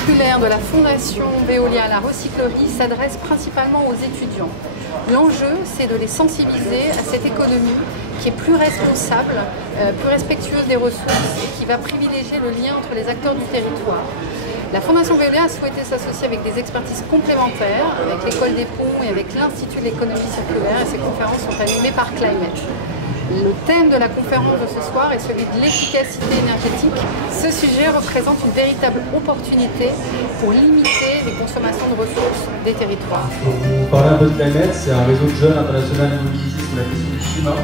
circulaire de la Fondation Veolia à la recyclerie s'adresse principalement aux étudiants. L'enjeu, c'est de les sensibiliser à cette économie qui est plus responsable, plus respectueuse des ressources et qui va privilégier le lien entre les acteurs du territoire. La Fondation Veolia a souhaité s'associer avec des expertises complémentaires, avec l'École des Ponts et avec l'Institut de l'économie circulaire, et ces conférences sont animées par Climate. Le thème de la conférence de ce soir est celui de l'efficacité énergétique. Ce sujet représente une véritable opportunité pour limiter les consommations de ressources des territoires. Pour parler un peu de Climate, c'est un réseau de jeunes international mobilisé sur la question du climat.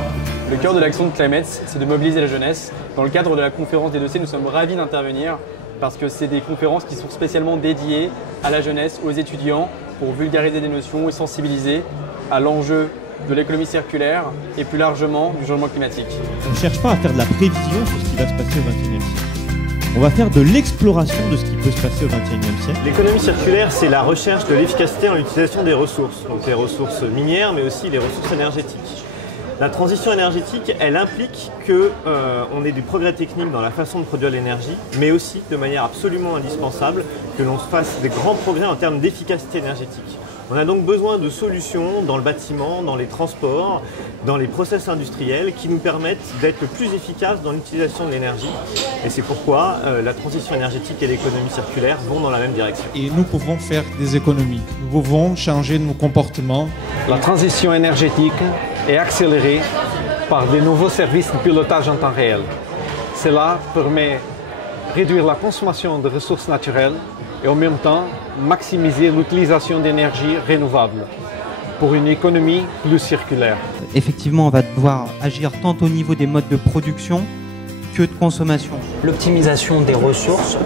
Le cœur de l'action de Climate, c'est de mobiliser la jeunesse. Dans le cadre de la conférence des dossiers, nous sommes ravis d'intervenir parce que c'est des conférences qui sont spécialement dédiées à la jeunesse, aux étudiants, pour vulgariser des notions et sensibiliser à l'enjeu de l'économie circulaire et plus largement du changement climatique. On ne cherche pas à faire de la prévision sur ce qui va se passer au XXIe siècle. On va faire de l'exploration de ce qui peut se passer au XXIe siècle. L'économie circulaire, c'est la recherche de l'efficacité en l'utilisation des ressources, donc les ressources minières, mais aussi les ressources énergétiques. La transition énergétique, elle implique qu'on ait des progrès techniques dans la façon de produire l'énergie, mais aussi, de manière absolument indispensable, que l'on fasse des grands progrès en termes d'efficacité énergétique. On a donc besoin de solutions dans le bâtiment, dans les transports, dans les process industriels qui nous permettent d'être le plus efficaces dans l'utilisation de l'énergie. Et c'est pourquoi la transition énergétique et l'économie circulaire vont dans la même direction. Et nous pouvons faire des économies. Nous pouvons changer nos comportements. La transition énergétique est accélérée par de nouveaux services de pilotage en temps réel. Cela permet de réduire la consommation de ressources naturelles et en même temps maximiser l'utilisation d'énergie renouvelable pour une économie plus circulaire. Effectivement, on va devoir agir tant au niveau des modes de production que de consommation. L'optimisation des ressources,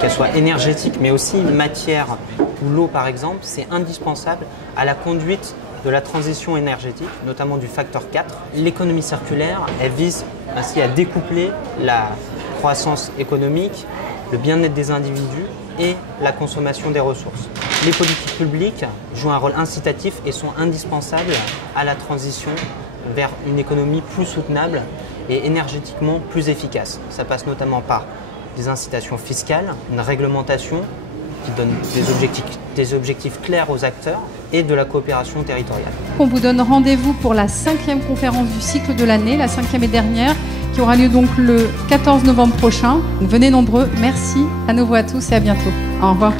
qu'elles soient énergétiques mais aussi matière ou l'eau par exemple, c'est indispensable à la conduite de la transition énergétique, notamment du facteur 4. L'économie circulaire, elle vise ainsi à découpler la croissance économique, le bien-être des individus et la consommation des ressources. Les politiques publiques jouent un rôle incitatif et sont indispensables à la transition vers une économie plus soutenable et énergétiquement plus efficace. Ça passe notamment par des incitations fiscales, une réglementation qui donne des objectifs clairs aux acteurs et de la coopération territoriale. On vous donne rendez-vous pour la 5e conférence du cycle de l'année, la 5e et dernière, qui aura lieu donc le 14 novembre prochain. Venez nombreux, merci à nouveau à tous et à bientôt. Au revoir.